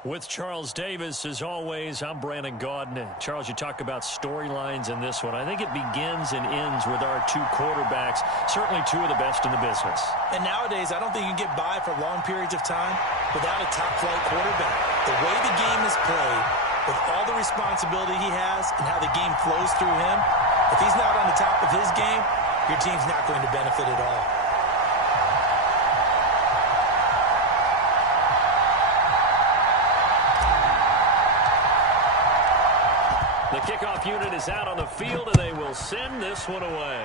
With Charles Davis, as always, I'm Brandon Gaudin. Charles, you talk about storylines in this one. I think it begins and ends with our two quarterbacks, certainly two of the best in the business. And nowadays, I don't think you can get by for long periods of time without a top-flight quarterback. The way the game is played, with all the responsibility he has and how the game flows through him, if he's not on the top of his game, your team's not going to benefit at all. The kickoff unit is out on the field, and they will send this one away.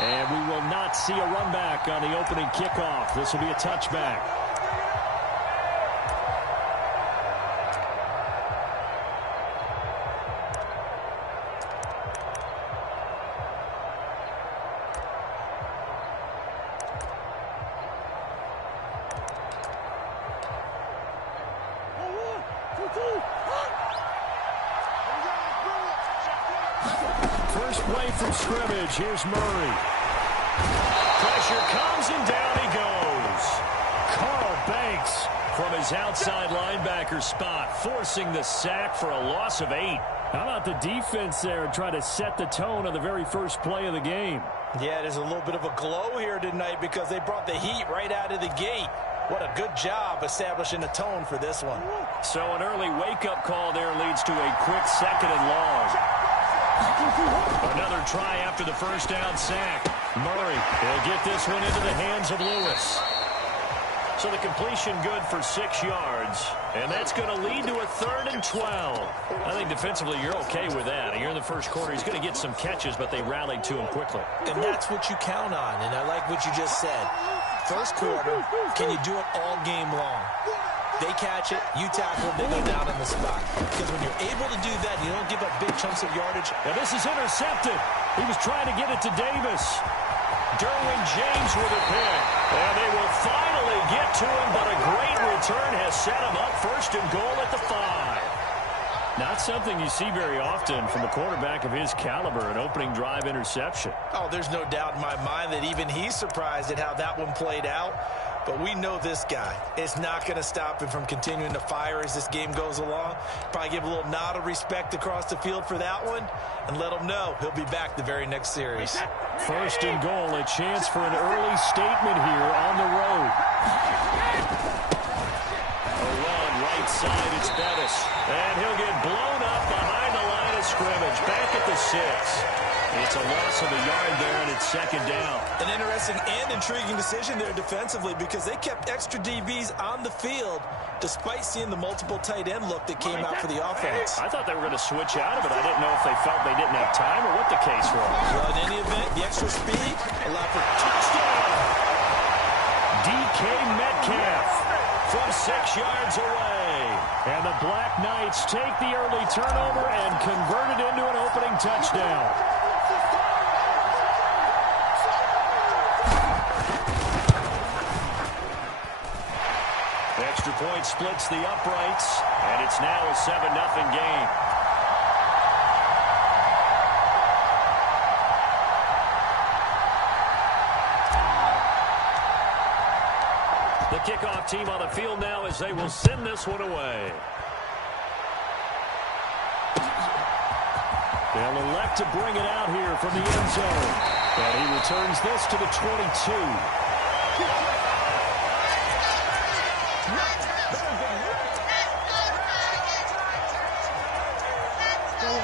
And we will not see a run back on the opening kickoff. This will be a touchback. First play from scrimmage. Here's Murray. Pressure comes and down he goes. Carl Banks from his outside linebacker spot, forcing the sack for a loss of 8. How about the defense there trying to set the tone on the very first play of the game? Yeah, there's a little bit of a glow here tonight because they brought the heat right out of the gate. What a good job establishing the tone for this one. So an early wake-up call there leads to a quick second and long. Another try after the first down sack. Murray will get this one into the hands of Lewis. So the completion good for 6 yards. And that's going to lead to a 3rd and 12. I think defensively you're okay with that. Here in the first quarter, he's going to get some catches, but they rallied to him quickly. And that's what you count on, and I like what you just said. First quarter, can you do it all game long? They catch it, you tackle, they go down on the spot. Because when you're able to do that, you don't give up big chunks of yardage. Now this is intercepted. He was trying to get it to Davis. Derwin James with a pick. And they will finally get to him, but a great return has set him up. 1st and goal at the 5. Not something you see very often from a quarterback of his caliber, an opening drive interception. Oh, there's no doubt in my mind that even he's surprised at how that one played out. But we know this guy. It's not going to stop him from continuing to fire as this game goes along. Probably give a little nod of respect across the field for that one and let him know he'll be back the very next series. 1st and goal, a chance for an early statement here on the road. A run right side, it's Bettis. And he'll get blown up behind the line of scrimmage. Back at the 6. It's a loss of a yard there, and it's 2nd down. An interesting and intriguing decision there defensively because they kept extra DBs on the field despite seeing the multiple tight end look that came out for the offense. I thought they were going to switch out of it. I didn't know if they felt they didn't have time or what the case was. Well, in any event, the extra speed allowed for touchdown. DK Metcalf from 6 yards away. And the Black Knights take the early turnover and convert it into an opening touchdown. Extra point splits the uprights, and it's now a 7-0 game. The kickoff team on the field now as they will send this one away. They'll elect to bring it out here from the end zone. And he returns this to the 22.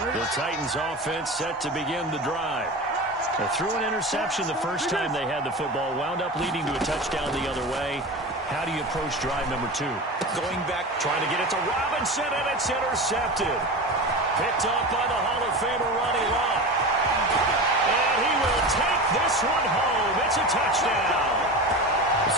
The Titans offense set to begin the drive. They threw an interception the first time they had the football, wound up leading to a touchdown the other way. How do you approach drive number 2? Going back, trying to get it to Robinson, and it's intercepted. Picked up by the Hall of Famer Ronnie Lott. And he will take this one home. It's a touchdown.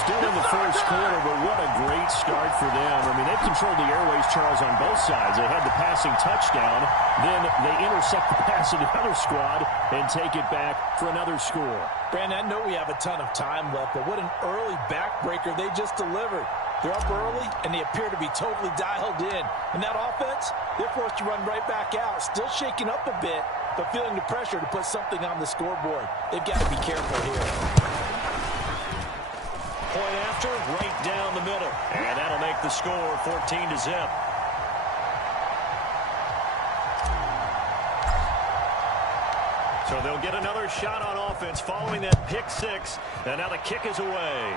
Still in the first quarter, but what a great start for them. I mean, they've controlled the airways, Charles, on both sides. They had the passing touchdown. Then they intercept the pass of the other squad and take it back for another score. Brandon, I know we have a ton of time left, but what an early backbreaker they just delivered. They're up early, and they appear to be totally dialed in. And that offense, they're forced to run right back out. Still shaking up a bit, but feeling the pressure to put something on the scoreboard. They've got to be careful here. going after, right down the middle. And that'll make the score 14-0. So they'll get another shot on offense following that pick six. And now the kick is away.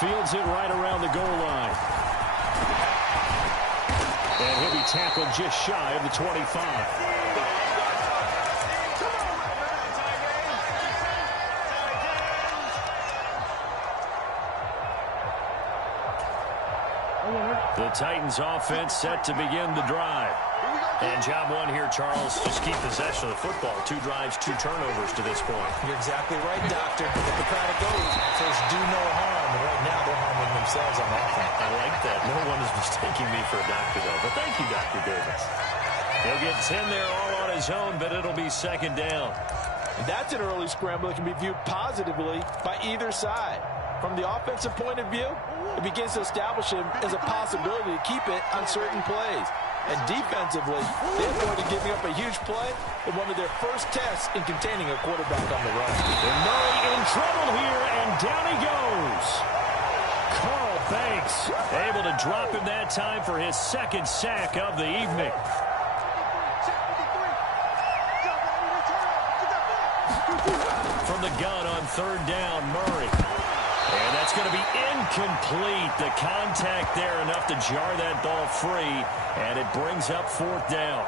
Fields it right around the goal line. And he'll be tackled just shy of the 25. The Titans offense set to begin the drive. And job one here, Charles, just keep possession of the football. 2 drives, 2 turnovers to this point. You're exactly right, Doctor. If the crowd goes, first do no harm. And right now they're harming themselves on offense. I like that. No one is mistaking me for a doctor, though. But thank you, Dr. Davis. He'll get 10 there all on his own, but it'll be second down. And that's an early scramble that can be viewed positively by either side. From the offensive point of view, it begins to establish him as a possibility to keep it on certain plays. And defensively, they avoided giving up a huge play in one of their first tests in containing a quarterback on the run. And Murray in trouble here, and down he goes. Carl Banks able to drop him that time for his second sack of the evening. From the gun on third down, Murray. And that's going to be incomplete. The contact there enough to jar that ball free, and it brings up fourth down.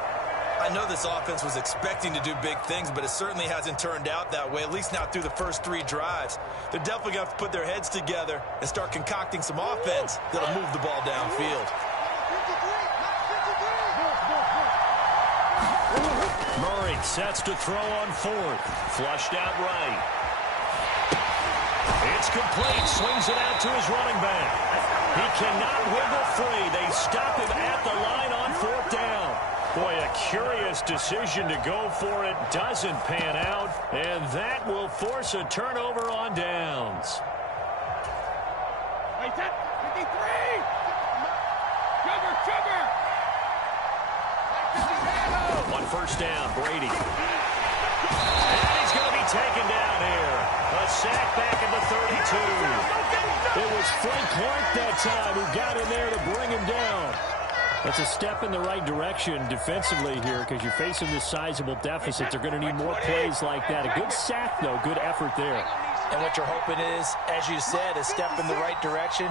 I know this offense was expecting to do big things, but it certainly hasn't turned out that way, at least not through the first 3 drives. They're definitely going to have to put their heads together and start concocting some offense that'll move the ball downfield. Murray sets to throw on fourth. Flushed out right. It's complete. Swings it out to his running back. He cannot wiggle free. They stop him at the line on fourth down. Boy, a curious decision to go for it. Doesn't pan out. And that will force a turnover on downs. Hey, 53! Sugar! On first down, Brady. And he's going to be taken down here. A sack back at the 32. It was Frank Clark that time who got in there to bring him down. That's a step in the right direction defensively here because you're facing this sizable deficit. They're going to need more plays like that. A good sack, though. Good effort there. And what you're hoping is, as you said, a step in the right direction.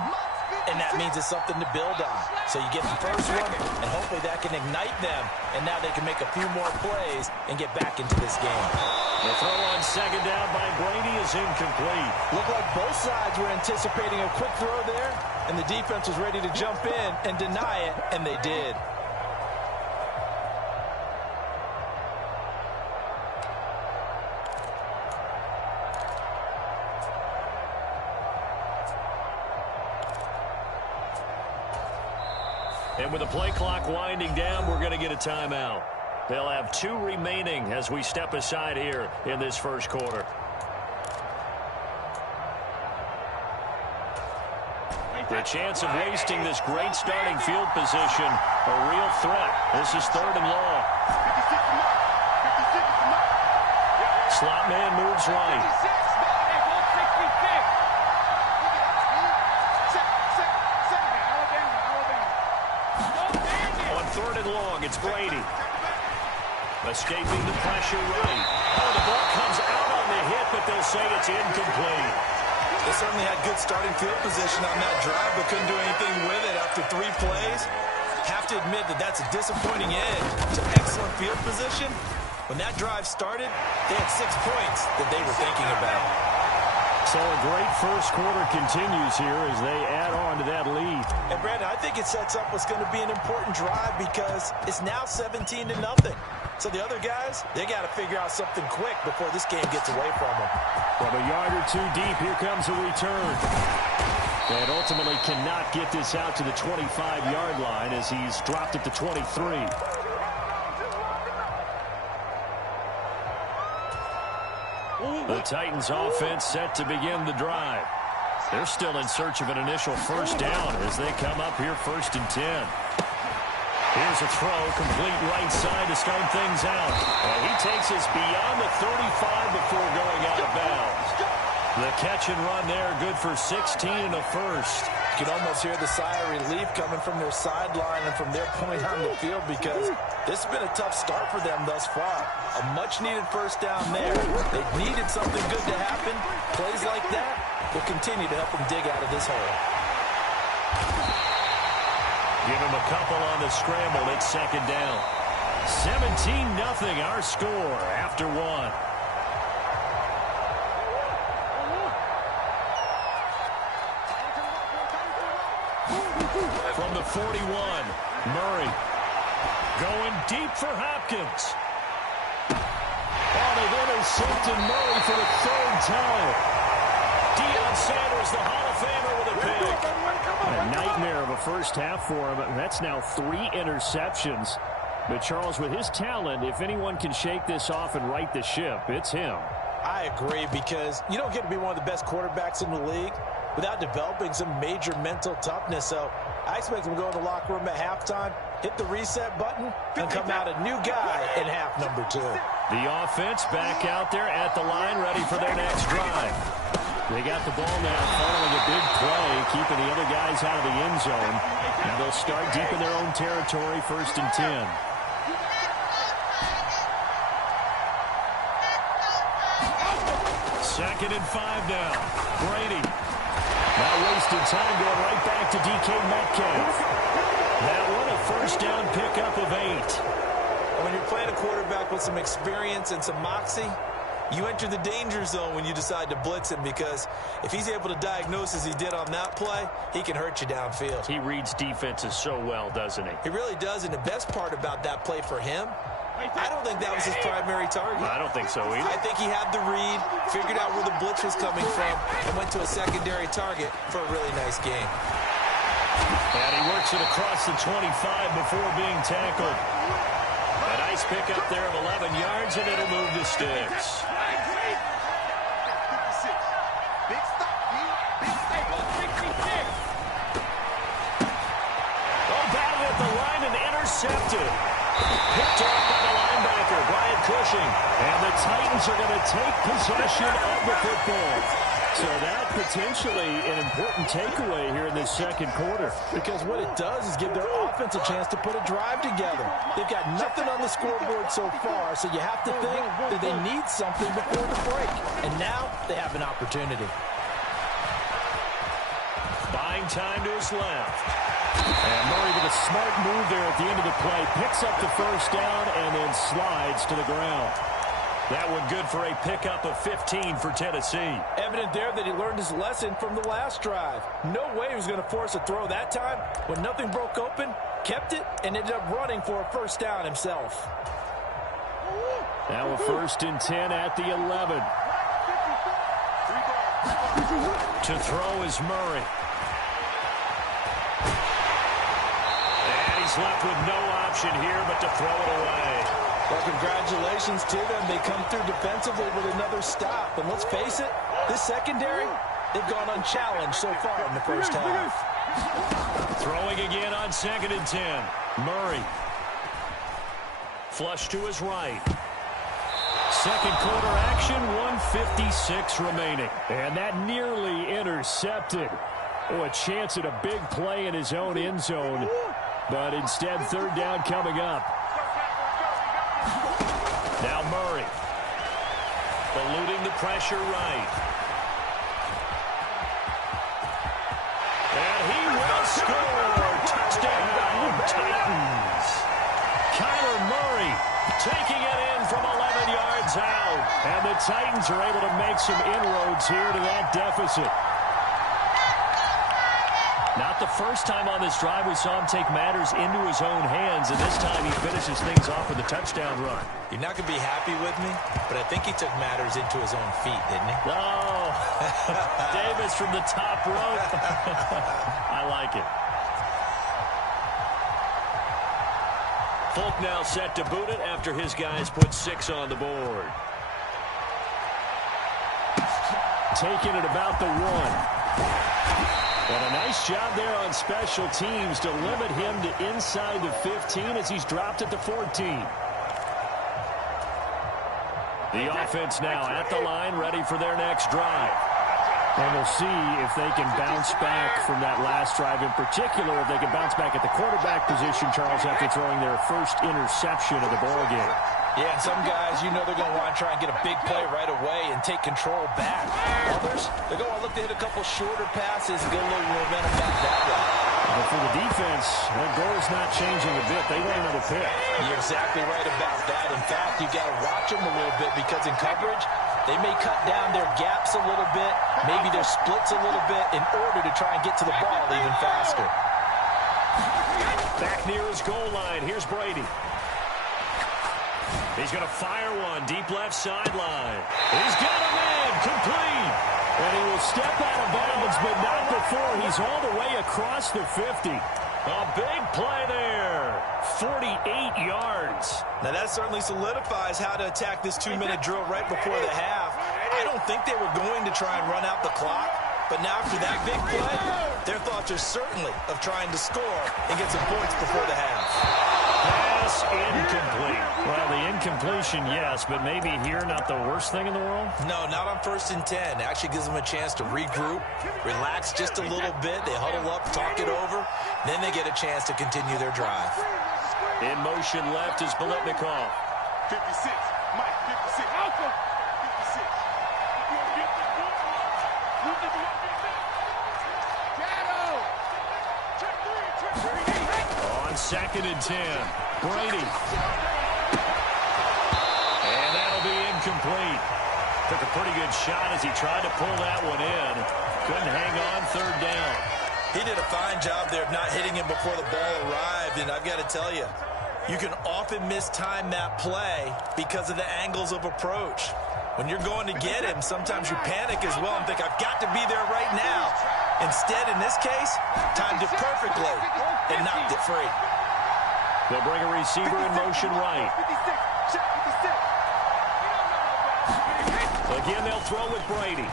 And that means it's something to build on. So you get the first one, and hopefully that can ignite them. And now they can make a few more plays and get back into this game. The throw on second down by Brady is incomplete. Looked like both sides were anticipating a quick throw there, and the defense was ready to jump in and deny it, and they did. And with the play clock winding down, we're going to get a timeout. They'll have 2 remaining as we step aside here in this first quarter. The chance of wasting this great starting field position, a real threat. This is 3rd and long. Slot man moves right. It's Brady. Escaping the pressure right. Oh, the ball comes out on the hit, but they'll say it's incomplete. They certainly had good starting field position on that drive, but couldn't do anything with it after 3 plays. Have to admit that that's a disappointing end to excellent field position. When that drive started, they had 6 points that they were thinking about. So a great first quarter continues here as they add on to that lead. And Brandon, I think it sets up what's going to be an important drive because it's now 17-0. So the other guys, they got to figure out something quick before this game gets away from them. From a yard or 2 deep, here comes a return. And ultimately cannot get this out to the 25-yard line as he's dropped at the 23. The Titans offense set to begin the drive. They're still in search of an initial first down as they come up here 1st and 10. Here's a throw, complete right side to start things out. And he takes us beyond the 35 before going out of bounds. The catch and run there, good for 16 and a first. You can almost hear the sigh of relief coming from their sideline and from their point on the field because this has been a tough start for them thus far. A much-needed first down there. They needed something good to happen. Plays like that will continue to help them dig out of this hole. Give him a couple on the scramble. It's second down. 17-0 our score after one. From the 41, Murray going deep for Hopkins. Oh, they've intercepted Murray for the third time. Deion Sanders, the Hall of Famer, with a pick. A nightmare of a first half for him. That's now 3 interceptions. But Charles, with his talent, if anyone can shake this off and right the ship, it's him. I agree, because you don't get to be one of the best quarterbacks in the league without developing some major mental toughness. So I expect him to go in the locker room at halftime, hit the reset button, and come out a new guy in half number 2. The offense back out there at the line, ready for their next drive. They got the ball now following a big play, keeping the other guys out of the end zone. Now they'll start deep in their own territory, 1st and 10. Second and 5 now. Brady. Not wasting time, going right back to DK Metcalf. That one a first down pickup of 8. When you're playing a quarterback with some experience and some moxie, you enter the danger zone when you decide to blitz him, because if he's able to diagnose as he did on that play, he can hurt you downfield. He reads defenses so well, doesn't he? He really does, and the best part about that play for him, I don't think that was his primary target. I don't think so either. I think he had the read, figured out where the blitz was coming from, and went to a secondary target for a really nice game. And he works it across the 25 before being tackled. A nice pickup there of 11 yards, and it'll move the sticks. Oh, batted at the line and intercepted. Picked off by the linebacker, Brian Cushing. And the Titans are going to take possession of the football. So that potentially an important takeaway here in this second quarter. Because what it does is give their offense a chance to put a drive together. They've got nothing on the scoreboard so far, so you have to think that they need something before the break. And now they have an opportunity. Buying time to his left. And Murray with a smart move there at the end of the play. Picks up the first down and then slides to the ground. That one good for a pickup of 15 for Tennessee. Evident there that he learned his lesson from the last drive. No way he was going to force a throw that time. When nothing broke open, kept it, and ended up running for a first down himself. Now a 1st and 10 at the 11. To throw is Murray. He's left with no option here but to throw it away. Well, congratulations to them. They come through defensively with another stop. And let's face it, this secondary, they've gone unchallenged so far in the first half. Throwing again on 2nd and 10. Murray. Flush to his right. Second quarter action, 1:56 remaining. And that nearly intercepted. Oh, a chance at a big play in his own end zone. But instead, 3rd down coming up. Now Murray. Eluding the pressure right. And he will score. Touchdown, Titans. Kyler Murray taking it in from 11 yards out. And the Titans are able to make some inroads here to that deficit. Not the first time on this drive we saw him take matters into his own hands, and this time he finishes things off with a touchdown run. You're not going to be happy with me, but I think he took matters into his own feet, didn't he? Oh, Davis from the top rope. I like it. Folk now set to boot it after his guys put 6 on the board. Taking it about the 1. And a nice job there on special teams to limit him to inside the 15 as he's dropped at the 14. The offense now at the line, ready for their next drive. And we'll see if they can bounce back from that last drive, in particular, if they can bounce back at the quarterback position, Charles, after throwing their first interception of the ballgame. Yeah, and some guys, you know they're going to want to try and get a big play right away and take control back. Others, they're going to look to hit a couple shorter passes and get a little momentum back that way. But for the defense, their goal's not changing a bit. They want another pick. You're exactly right about that. In fact, you've got to watch them a little bit because in coverage, they may cut down their gaps a little bit, maybe their splits a little bit in order to try and get to the ball even faster. Back near his goal line. Here's Brady. He's going to fire one deep left sideline. He's got a man complete. And he will step out of bounds, but not before he's all the way across the 50. A big play there. 48 yards. Now that certainly solidifies how to attack this 2-minute drill right before the half. I don't think they were going to try and run out the clock, but now after that big play, their thoughts are certainly of trying to score and get some points before the half. Pass incomplete. Well, the incompletion, yes, but maybe here not the worst thing in the world? No, not on 1st and 10. It actually gives them a chance to regroup, relax just a little bit. They huddle up, talk it over. Then they get a chance to continue their drive. In motion left is Biletnikoff. 56. Mike, 56. Alpha. 56. On 2nd and 10, Brady. And that'll be incomplete. Took a pretty good shot as he tried to pull that one in. Couldn't hang on 3rd down. He did a fine job there of not hitting him before the ball arrived, and I've got to tell you, you can often mistime that play because of the angles of approach. When you're going to get him, sometimes you panic as well and think, I've got to be there right now. Instead, in this case, timed it perfectly and knocked it free. They'll bring a receiver in motion right. Again, they'll throw with Brady.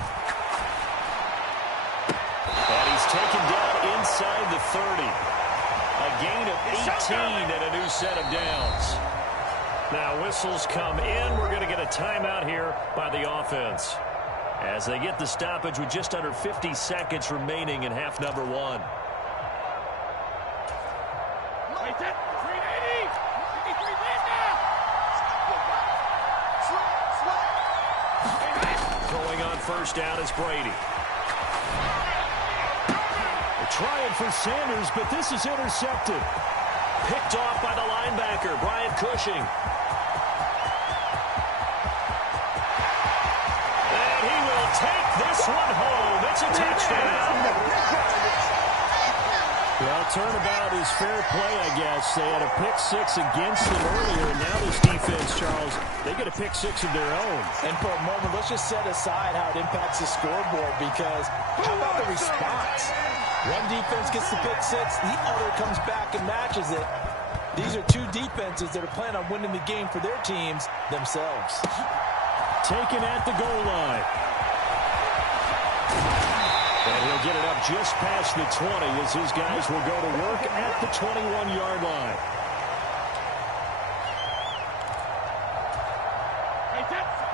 And he's taken down inside the 30. A gain of 18 and a new set of downs. Now whistles come in. We're going to get a timeout here by the offense as they get the stoppage with just under 50 seconds remaining in half number 1. Throwing on 1st down is Brady. They're trying for Sanders, but this is intercepted. Picked off by the linebacker, Brian Cushing. And he will take this one home. It's a touchdown. Well, turnabout is fair play, I guess. They had a pick 6 against them earlier, and now this defense, Charles, they get a pick 6 of their own. And for a moment, let's just set aside how it impacts the scoreboard, because how about the response? One defense gets the pick 6, the other comes back and matches it. These are two defenses that are planning on winning the game for their teams themselves. Taken at the goal line. And he'll get it up just past the 20 as his guys will go to work at the 21-yard line.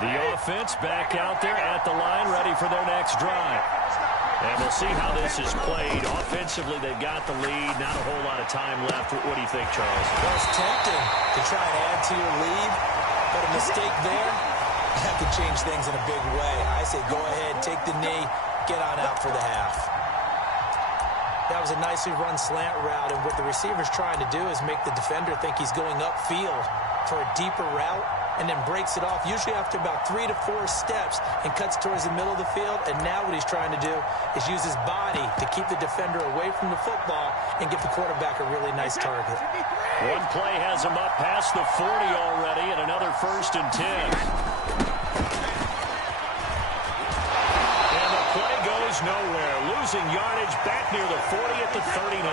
The offense back out there at the line, ready for their next drive. And we'll see how this is played. Offensively, they've got the lead. Not a whole lot of time left. What do you think, Charles? Well, it's tempting to try and add to your lead, but a mistake there, that could change things in a big way. I say go ahead, take the knee, get on out for the half. That was a nicely run slant route, and what the receiver's trying to do is make the defender think he's going upfield for a deeper route, and then breaks it off, usually after about 3 to 4 steps, and cuts towards the middle of the field. And now what he's trying to do is use his body to keep the defender away from the football and give the quarterback a really nice target. One play has him up past the 40 already, and another 1st and 10. And the play goes nowhere. Losing yardage back near the 40 at the 39.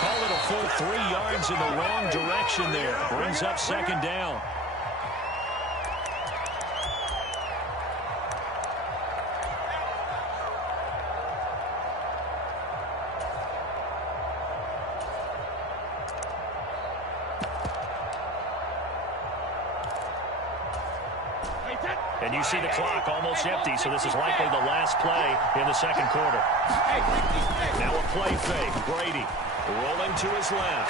Call it a full 3 yards in the wrong direction there. Brings up 2nd down. And you see the clock almost empty, so this is likely the last play in the second quarter. Now a play fake. Brady rolling to his left.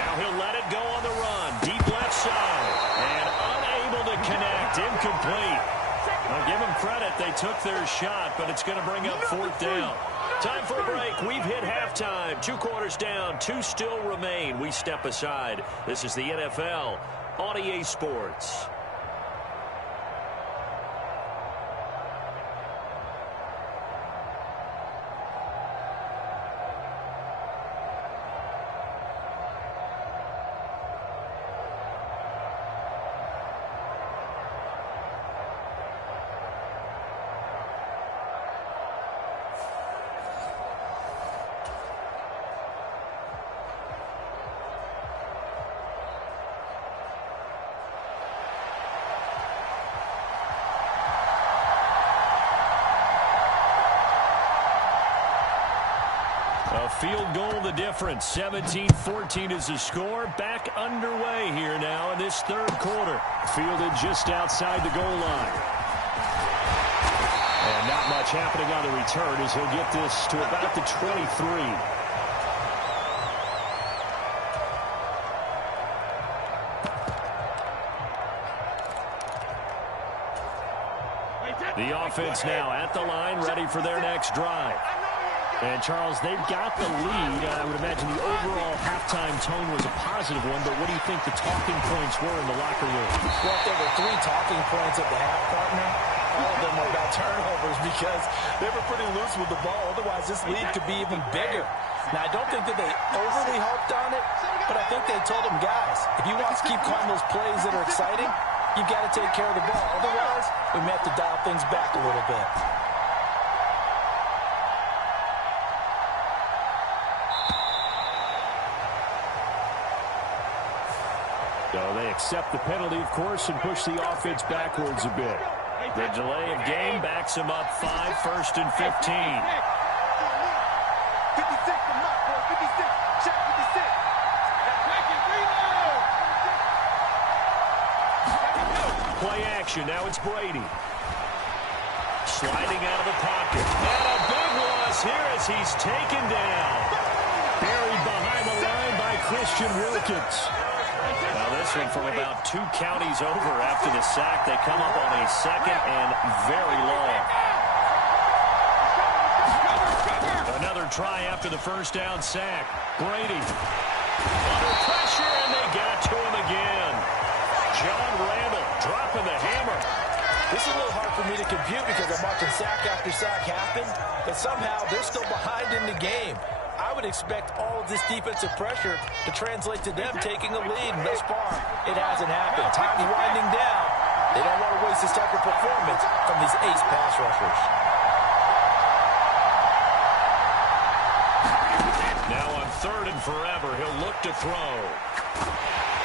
Now he'll let it go on the run. Deep left side. And unable to connect. Incomplete. I'll give them credit. They took their shot, but it's going to bring up fourth down. Time for a break. We've hit halftime. 2 quarters down. 2 still remain. We step aside. This is the NFL on EA Sports. A field goal the difference. 17-14 is the score. Back underway here now in this third quarter. Fielded just outside the goal line. And not much happening on the return as he'll get this to about the 23. The offense now at the line, ready for their next drive. And, Charles, they've got the lead. I would imagine the overall halftime tone was a positive one, but what do you think the talking points were in the locker room? Well, if there were 3 talking points at the half, partner, all of them were about turnovers because they were pretty loose with the ball. Otherwise, this lead could be even bigger. Now, I don't think that they overly harped on it, but I think they told them, guys, if you want to keep calling those plays that are exciting, you've got to take care of the ball. Otherwise, we may have to dial things back a little bit. So they accept the penalty, of course, and push the offense backwards a bit. The delay of game backs them up 5, 1st and 15. 56 to MUT, boy. 56. Check 56. Play action. Now it's Brady. Sliding out of the pocket. And a big loss here as he's taken down. Buried behind the line by Christian Wilkins. Now this one from about 2 counties over after the sack. They come up on a second and very long. Another try after the first down sack. Brady under pressure, and they got to him again. John Randall dropping the hammer. This is a little hard for me to compute because I'm watching sack after sack happen, but somehow they're still behind in the game. I would expect all of this defensive pressure to translate to them taking a lead, and thus far, it hasn't happened. Time's winding down. They don't want to waste this type of performance from these ace pass rushers. Now on 3rd and forever, he'll look to throw.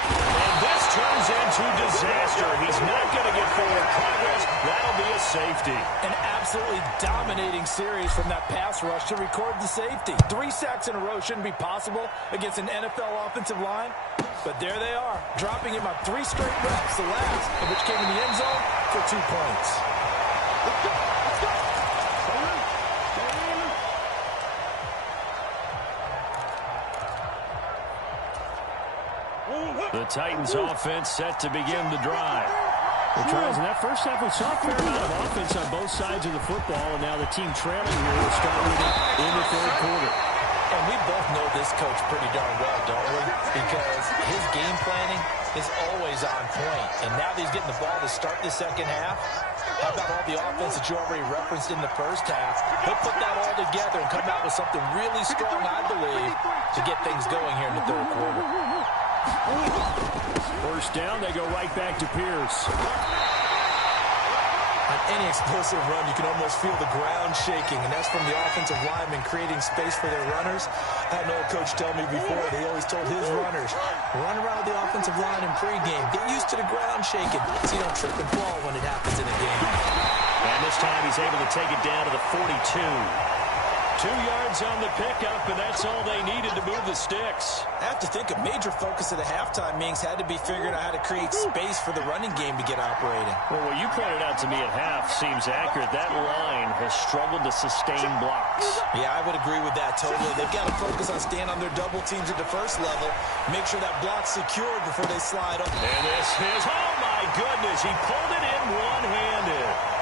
And this turns into disaster. He's not going to get forward progress. That'll be a safety. An absolutely dominating series from that pass rush to record the safety. 3 sacks in a row shouldn't be possible against an NFL offensive line. But there they are, dropping him on 3 straight reps, the last of which came in the end zone for 2 points. Let's go. Let's go. The Titans offense set to begin the drive. Well, Charles, in that first half, we saw a fair amount of offense on both sides of the football, and now the team trailing here will start with it in the third quarter. And we both know this coach pretty darn well, don't we? Because his game planning is always on point. And now that he's getting the ball to start the second half, how about all the offense that you already referenced in the first half? He'll put that all together and come out with something really strong, I believe, to get things going here in the third quarter. First down, they go right back to Pierce. On any explosive run, you can almost feel the ground shaking, and that's from the offensive linemen creating space for their runners. I had an old coach tell me before, he always told his runners, run around with the offensive line in pregame. Get used to the ground shaking so you don't trip and fall when it happens in a game. And this time he's able to take it down to the 42. 2 yards on the pickup, and that's all they needed to move the sticks. I have to think a major focus of the halftime meetings had to be figuring out how to create space for the running game to get operating. Well, what you pointed out to me at half seems accurate. That line has struggled to sustain blocks. Yeah, I would agree with that totally. They've got to focus on staying on their double teams at the first level, make sure that block's secured before they slide up. And this is, oh my goodness, he pulled it in one-handed.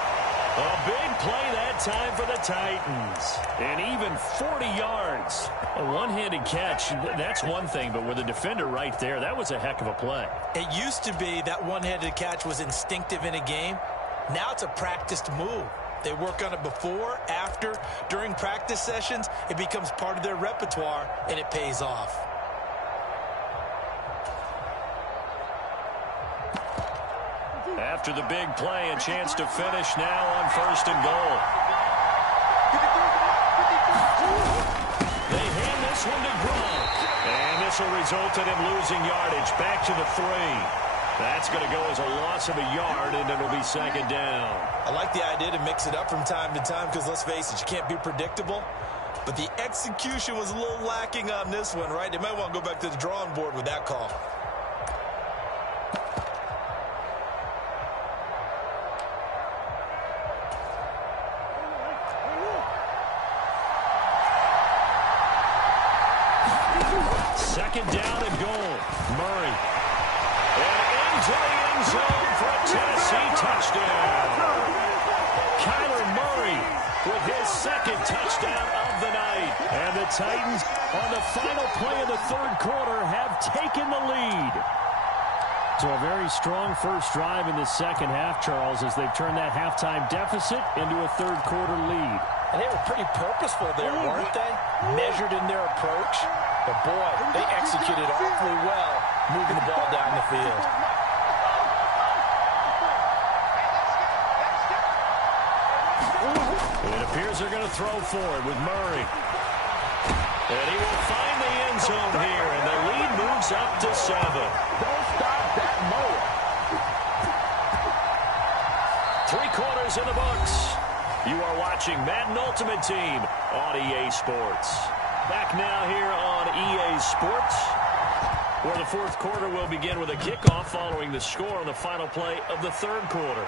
A big play that time for the Titans. And even 40 yards. A one-handed catch, that's one thing, but with a defender right there, that was a heck of a play. It used to be that one-handed catch was instinctive in a game. Now it's a practiced move. They work on it before, after, during practice sessions. It becomes part of their repertoire, and it pays off. After the big play, a chance to finish now on 1st and goal. They hand this one to Gronk. And this will result in him losing yardage back to the 3. That's going to go as a loss of a yard, and it'll be 2nd down. I like the idea to mix it up from time to time because, let's face it, you can't be predictable. But the execution was a little lacking on this one, right? They might want to go back to the drawing board with that call. Second down and goal. Murray. And into the end zone for a Tennessee touchdown. Kyler Murray with his 2nd touchdown of the night. And the Titans, on the final play of the 3rd quarter, have taken the lead. So a very strong first drive in the 2nd half, Charles, as they've turned that halftime deficit into a 3rd quarter lead. And they were pretty purposeful there, weren't they? Measured in their approach. But, boy, they executed awfully well moving the ball down the field. It appears they're going to throw for it with Murray. And he will find the end zone here, and the lead moves up to 7. Don't stop that mower. 3 quarters in the books. You are watching Madden Ultimate Team on EA Sports. Back now here on EA Sports, where the 4th quarter will begin with a kickoff following the score on the final play of the 3rd quarter.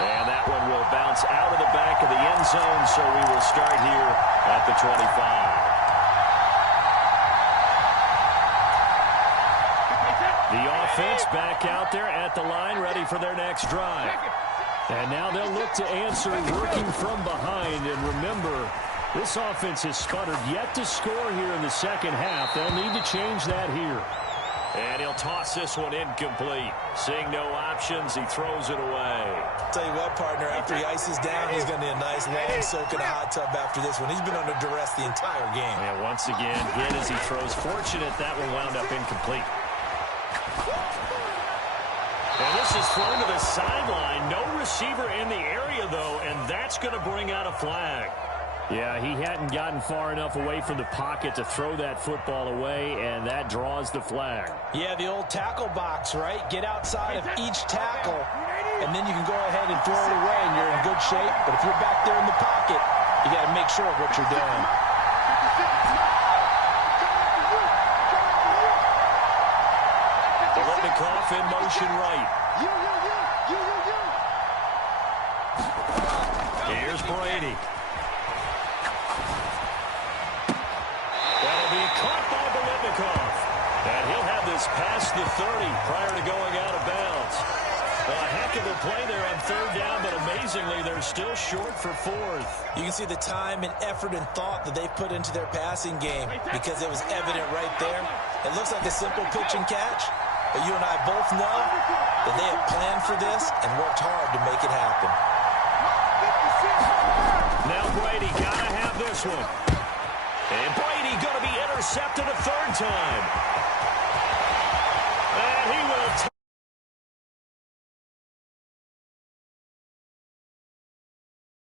And that one will bounce out of the back of the end zone, so we will start here at the 25. The offense back out there at the line, ready for their next drive. And now they'll look to answer working from behind. And remember, this offense has sputtered yet to score here in the 2nd half. They'll need to change that here. And he'll toss this one incomplete. Seeing no options, he throws it away. Tell you what, partner, after he ices down, he's going to need a nice long soak in a hot tub after this one. He's been under duress the entire game. And once again, hit as he throws. Fortunate that one wound up incomplete. And this is thrown to the sideline. No receiver in the area, though, and that's going to bring out a flag. Yeah, he hadn't gotten far enough away from the pocket to throw that football away, and that draws the flag. Yeah, the old tackle box, right? Get outside of each tackle, and then you can go ahead and throw it away, and you're in good shape. But if you're back there in the pocket, you got to make sure of what you're doing. Off in motion right. Here's Brady. That'll be caught by Biletnikoff. And he'll have this past the 30 prior to going out of bounds. A heck of a play there on 3rd down, but amazingly, they're still short for 4th. You can see the time and effort and thought that they've put into their passing game because it was evident right there. It looks like a simple pitch and catch. But you and I both know that they have planned for this and worked hard to make it happen. Now Brady got to have this one. And Brady going to be intercepted a 3rd time.